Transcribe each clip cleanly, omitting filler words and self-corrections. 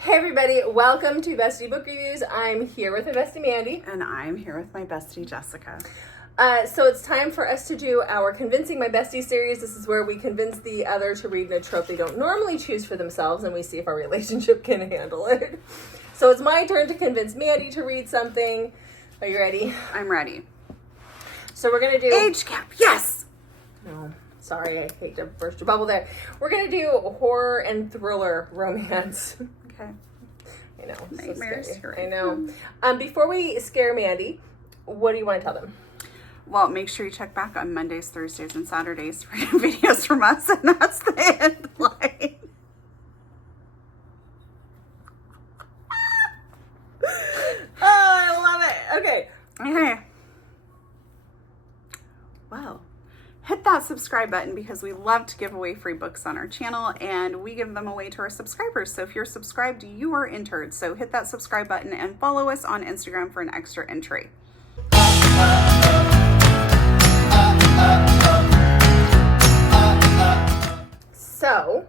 Hey everybody, welcome to Bestie Book Reviews. I'm here with my bestie Mandy. And I'm here with my bestie Jessica. So it's time for us to do our Convincing My Bestie series. This is where we convince the other to read a trope they don't normally choose for themselves, and we see if our relationship can handle it. So it's my turn to convince Mandy to read something. Are you ready? I'm ready. So we're going to do... Age gap, yes! No, sorry, I hate to burst your bubble there. We're going to do horror and thriller romance. Okay. I know. Nightmares. So scary. I know. Before we scare Mandy, what do you want to tell them? Well, make sure you check back on Mondays, Thursdays, and Saturdays for videos from us, and that's the end line. Oh, I love it. Okay. Okay. Well, hit that subscribe button because we love to give away free books on our channel, and we give them away to our subscribers. So if you're subscribed, you are entered. So hit that subscribe button and follow us on Instagram for an extra entry. So,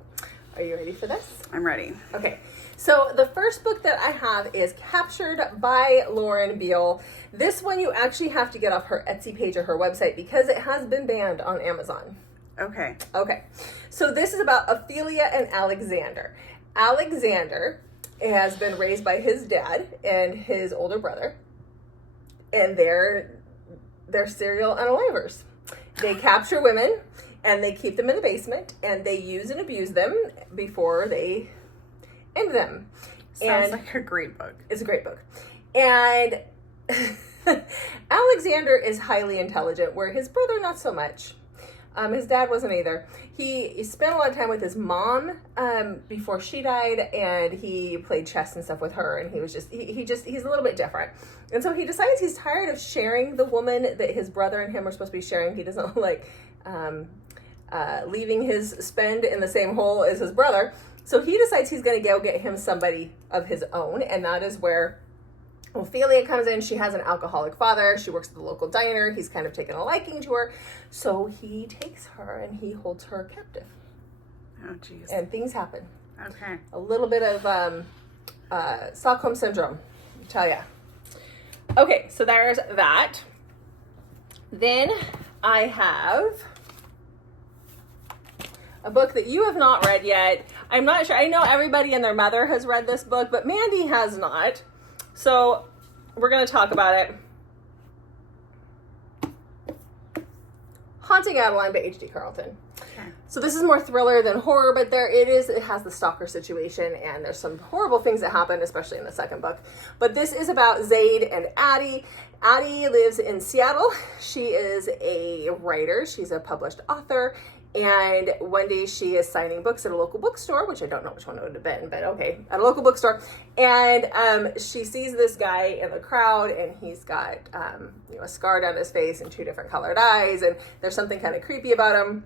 are you ready for this? I'm ready. Okay. So the first book that I have is Captured by Lauren Beale. This one you actually have to get off her Etsy page or her website because it has been banned on Amazon. Okay. Okay. So this is about Ophelia and Alexander. Alexander has been raised by his dad and his older brother, and they're serial unalivers. They capture women and they keep them in the basement and they use and abuse them before they end them. Sounds like a great book. It's a great book. And Alexander is highly intelligent, where his brother not so much. His dad wasn't either. He spent a lot of time with his mom before she died, and he played chess and stuff with her, and he was he's a little bit different. And so he decides he's tired of sharing the woman that his brother and him are supposed to be sharing. He doesn't like leaving his spend in the same hole as his brother. So he decides he's going to go get him somebody of his own, and that is where Ophelia comes in. She has an alcoholic father. She works at the local diner. He's kind of taken a liking to her. So he takes her and he holds her captive. Oh, jeez. And things happen. Okay. A little bit of Stockholm Syndrome, I tell ya. Okay, so there's that. Then I have a book that you have not read yet. I'm not sure. I know everybody and their mother has read this book, but Mandy has not. So we're going to talk about it. Haunting Adeline by H.D. Carlton. Okay. So this is more thriller than horror, but it has the stalker situation, and there's some horrible things that happen, especially in the second book. But this is about Zaid and Addie. Addie lives in Seattle. She is a writer. She's a published author. And one day she is signing books at a local bookstore, which I don't know which one it would have been, but okay, at a local bookstore. And she sees this guy in the crowd, and he's got a scar down his face and two different colored eyes, and there's something kind of creepy about him,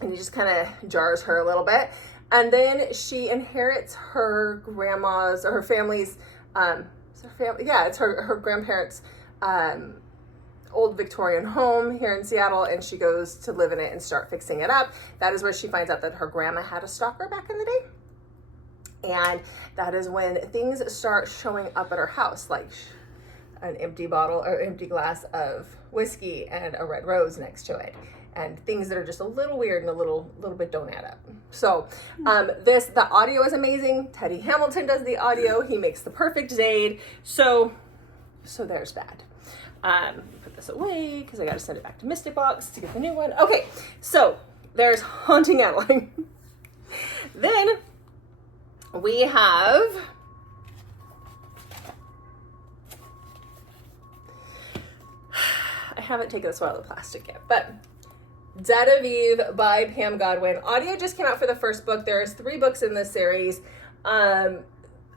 and he just kind of jars her a little bit. And then she inherits her grandma's or her family's, it's her grandparents' old Victorian home here in Seattle, and she goes to live in it and start fixing it up. That is where she finds out that her grandma had a stalker back in the day. And that is when things start showing up at her house, like an empty bottle or empty glass of whiskey and a red rose next to it, and things that are just a little weird and a little bit don't add up. So the audio is amazing. Teddy Hamilton does the audio. He makes the perfect Zaid. So there's that. Put this away because I got to send it back to Mystic Box to get the new one. Okay, so there's Haunting Adeline. Then we have I haven't taken this one out of the plastic yet, but Dead of Eve by Pam Godwin. Audio just came out for the first book. There's 3 books in this series. I've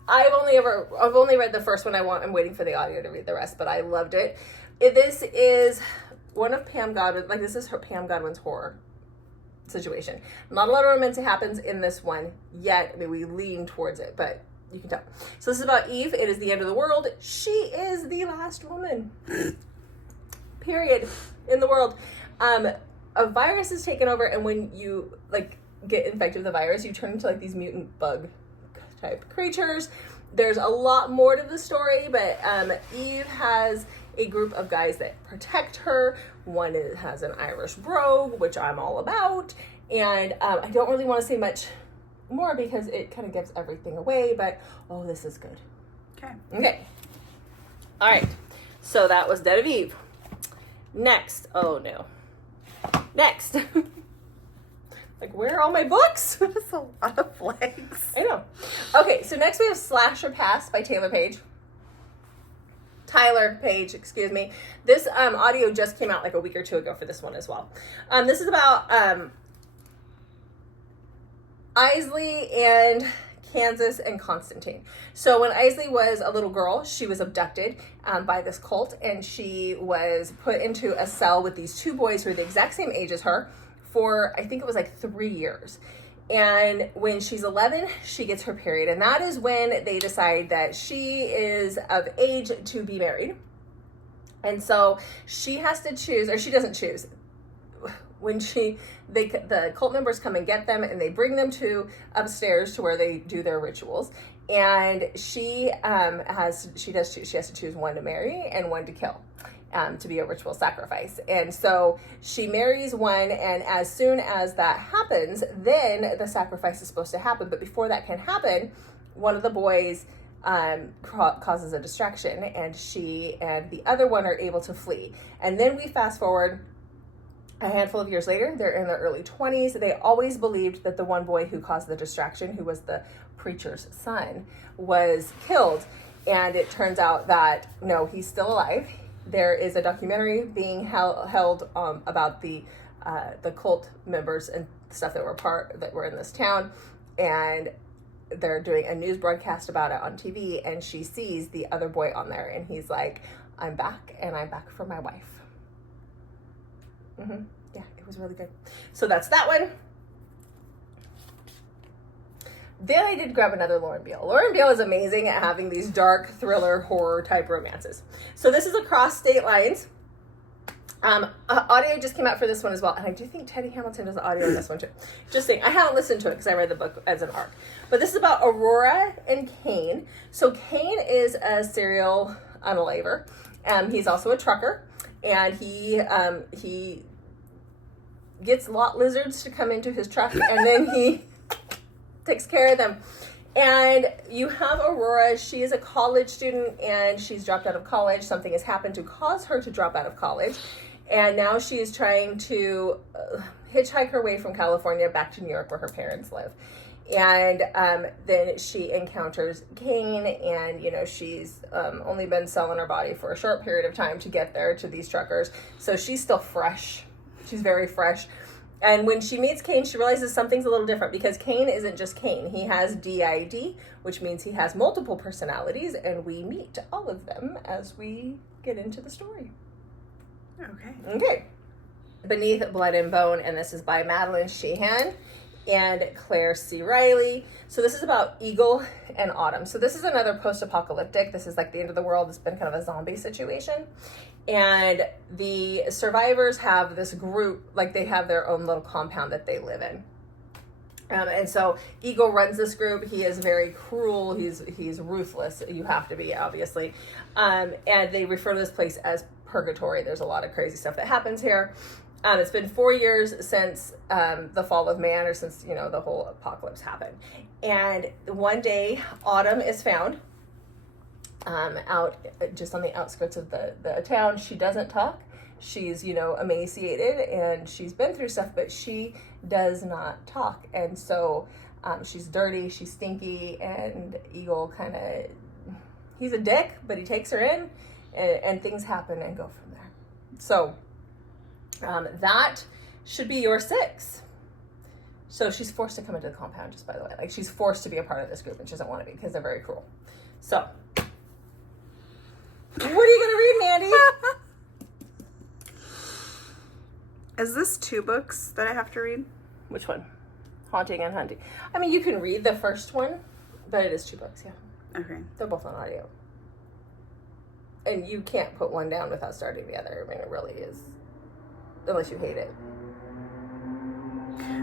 only read the first one. I'm waiting for the audio to read the rest, but I loved it. This is one of Pam Godwin, this is Pam Godwin's horror situation. Not a lot of romance happens in this one yet. I mean, we lean towards it, but you can tell. So this is about Eve. It is the end of the world. She is the last woman, period, in the world. A virus is taken over, and when you get infected with the virus, you turn into these mutant bug type creatures. There's a lot more to the story, but Eve has a group of guys that protect her. One has an Irish brogue, which I'm all about, and I don't really want to say much more because it kind of gives everything away, but oh, this is good. Okay. All right. So that was Dead of Eve. Next. Oh no. Next. Like, where are all my books? That's a lot of flags. I know. Okay, so next we have Slasher Pass by Tyler Page, excuse me. This audio just came out like a week or two ago for this one as well. This is about Isley and Kansas and Constantine. So when Isley was a little girl, she was abducted by this cult, and she was put into a cell with these two boys who are the exact same age as her for, I think it was like 3 years. And when she's 11, she gets her period. And that is when they decide that she is of age to be married. And so she has to choose, or she doesn't choose. When the cult members come and get them, and they bring them to upstairs to where they do their rituals. And she has to choose one to marry and one to kill. To be a ritual sacrifice. And so she marries one, and as soon as that happens, then the sacrifice is supposed to happen. But before that can happen, one of the boys causes a distraction, and she and the other one are able to flee. And then we fast forward a handful of years later. They're in their early 20s. They always believed that the one boy who caused the distraction, who was the preacher's son, was killed. And it turns out that no, he's still alive. There is a documentary being held about the cult members and stuff that were in this town, and they're doing a news broadcast about it on TV. And she sees the other boy on there, and he's like, "I'm back, and I'm back for my wife." Yeah, it was really good. So that's that one. Then I did grab another Lauren Beale. Lauren Beale is amazing at having these dark thriller horror type romances. So this is Across State Lines. Audio just came out for this one as well. And I do think Teddy Hamilton does the audio in this one too. Just saying, I haven't listened to it because I read the book as an arc. But this is about Aurora and Kane. So Kane is a serial unaliver. He's also a trucker. And he gets lot lizards to come into his truck. And then he takes care of them. And you have Aurora. She is a college student, and she's dropped out of college. Something has happened to cause her to drop out of college. And now she is trying to hitchhike her way from California back to New York, where her parents live. And then she encounters Kane, and, you know, she's only been selling her body for a short period of time to get there to these truckers. So she's still fresh. She's very fresh. And when she meets Kane, she realizes something's a little different, because Kane isn't just Kane. He has DID, which means he has multiple personalities, and we meet all of them as we get into the story. Okay. Beneath Blood and Bone, and this is by Madeline Sheehan and Claire C. Riley. So this is about Eagle and Autumn. So this is another post-apocalyptic. This is like the end of the world. It's been kind of a zombie situation. And the survivors have this group, like they have their own little compound that they live in. And so Eagle runs this group. He is very cruel. He's ruthless. You have to be, obviously. And they refer to this place as purgatory. There's a lot of crazy stuff that happens here. It's been 4 years since the fall of man, or since, you know, the whole apocalypse happened. And one day, Autumn is found out just on the outskirts of the town. She doesn't talk. She's, you know, emaciated, and she's been through stuff, but she does not talk. And so she's dirty, she's stinky, and Eagle kind of, he's a dick, but he takes her in, and things happen and go from there. So that should be your 6. So she's forced to come into the compound, just by the way. Like, she's forced to be a part of this group, and she doesn't want to be because they're very cruel. So what are you going to read, Mandy? Is this 2 books that I have to read? Which one? Haunting and Hunting. I mean, you can read the first one, but it is 2 books, yeah. Okay. They're both on audio. And you can't put one down without starting the other. I mean, it really is. Unless you hate it.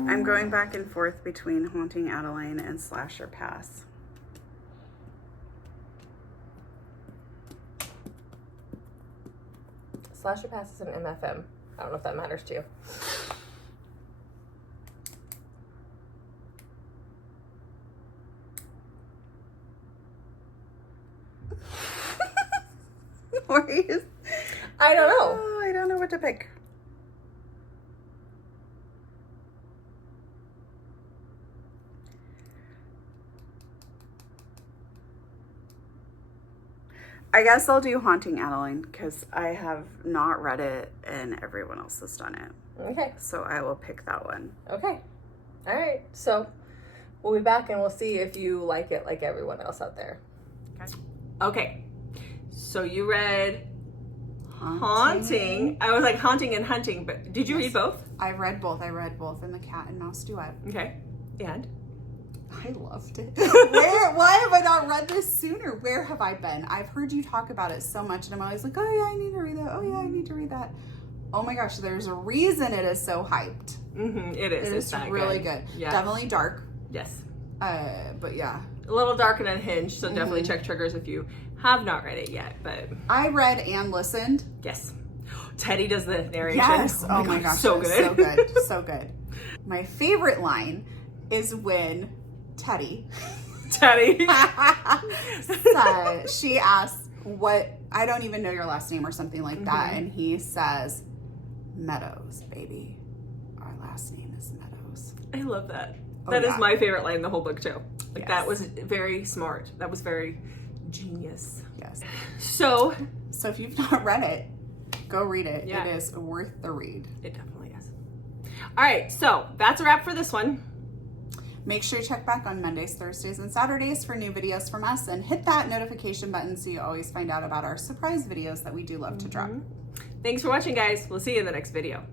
I'm going back and forth between Haunting Adeline and Slasher Pass. Slasher Pass is an MFM. I don't know if that matters to you. I don't know. Oh, I don't know what to pick. I guess I'll do Haunting Adeline because I have not read it and everyone else has done it. Okay. So I will pick that one. Okay. All right. So we'll be back and we'll see if you like it like everyone else out there. Okay. Okay. So you read Haunting. I was like Haunting and Hunting, but did you read both? I read both. I read both in the Cat and Mouse Duet. Okay. And? I loved it. Why have I not read this sooner? Where have I been? I've heard you talk about it so much and I'm always like, oh yeah, I need to read that. Oh yeah, I need to read that. Oh my gosh, there's a reason it is so hyped. Mm-hmm. It is. It's really good. Yeah. Definitely dark. Yes. But yeah. A little dark and unhinged, so definitely check triggers if you have not read it yet. But I read and listened. Yes. Teddy does the narration. Yes. Oh my gosh. So good. So good. So good. My favorite line is when Teddy. She asks, what, I don't even know your last name or something like that. And he says, Meadows, baby. Our last name is Meadows. I love that. That is my favorite line in the whole book too. Like that was very smart. That was very genius. Yes. So if you've not read it, go read it. Yeah. It is worth the read. It definitely is. All right. So that's a wrap for this one. Make sure you check back on Mondays, Thursdays, and Saturdays for new videos from us and hit that notification button so you always find out about our surprise videos that we do love to drop. Thanks for watching, guys. We'll see you in the next video.